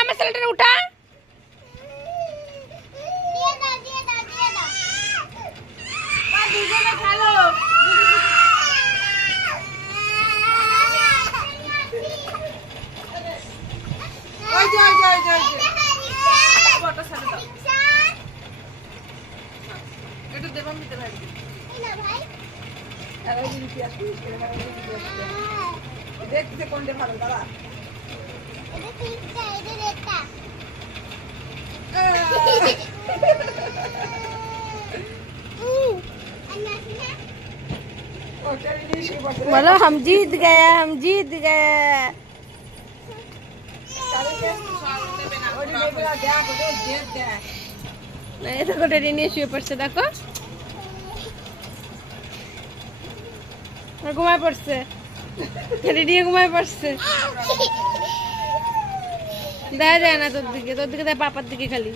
আমার ছেলেটা উঠা দেখতে কোনটা ভালো দাঁড়া बोलो हम जीत गए हम जीत गए नहीं तो गोटे नहीं शुए पड़ছে देखो घुमाय पड़ছে রেডি ঘুমায় পড়ছে দেখা যায় না তোর দিকে পাপার দিকে খালি